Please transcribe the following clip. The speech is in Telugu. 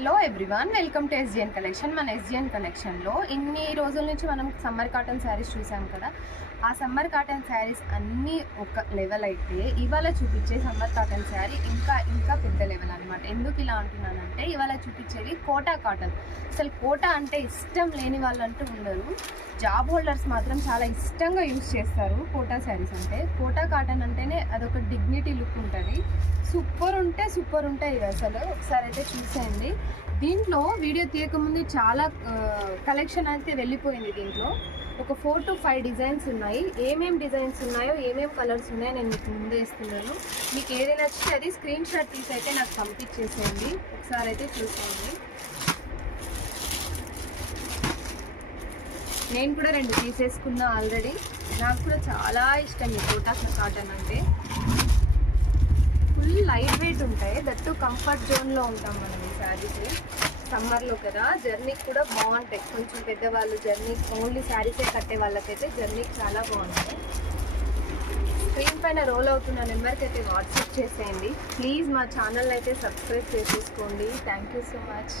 Hello everyone, welcome to ఎస్జిఎన్ collection. మన ఎస్జిఎన్ కలెక్షన్లో ఇన్ని రోజుల నుంచి మనం సమ్మర్ కాటన్ శారీస్ చూసాం కదా. ఆ సమ్మర్ కాటన్ శారీస్ అన్నీ ఒక లెవెల్ అయితే ఇవాళ చూపించే సమ్మర్ కాటన్ శారీ ఇంకా పెద్ద లెవెల్ అనమాట. ఎందుకు ఇలా అంటున్నానంటే, ఇవాళ చూపించేది కోటా కాటన్. అసలు కోటా అంటే ఇష్టం లేని వాళ్ళంటూ ఉండరు. జాబ్ హోల్డర్స్ మాత్రం చాలా ఇష్టంగా యూజ్ చేస్తారు కోటా శారీస్. అంటే కోటా కాటన్ అంటేనే అదొక డిగ్నిటీ లుక్ ఉంటుంది. సూపర్ ఉంటాయి అసలు. ఒకసారి అయితే చూసేయండి. దీంట్లో వీడియో తీయకముందు చాలా కలెక్షన్ అయితే వెళ్ళిపోయింది. దీంట్లో ఒక 4 to 5 డిజైన్స్ ఉన్నాయి. ఏమేమి డిజైన్స్ ఉన్నాయో, ఏమేమి కలర్స్ ఉన్నాయో నేను మీకు ముందే ఇస్తున్నాను. మీకు ఏది నచ్చితే అది స్క్రీన్ షాట్ తీసి అయితే నాకు పంపించేసేయండి. ఒకసారి అయితే చూసేయండి. నేను కూడా 2 తీసేసుకున్నా ఆల్రెడీ. నాకు కూడా చాలా ఇష్టం ఈ కోటా కాటన్ అంటే. ఫుల్ లైట్ వెయిట్ ఉంటాయి, దట్టు కంఫర్ట్ జోన్లో ఉంటాం మనం ఈ శారీస్. సమ్మర్లో కదా, జర్నీకి కూడా బాగుంటాయి. కొంచెం పెద్దవాళ్ళు జర్నీ ఓన్లీ శారీసే కట్టే వాళ్ళకైతే జర్నీకి చాలా బాగుంటాయి. స్క్రీన్ పైన రోల్ అవుతున్న నెంబర్కి అయితే వాట్సాప్ చేసేయండి. ప్లీజ్ మా ఛానల్ అయితే సబ్స్క్రైబ్ చేసేసుకోండి. Thank you so much.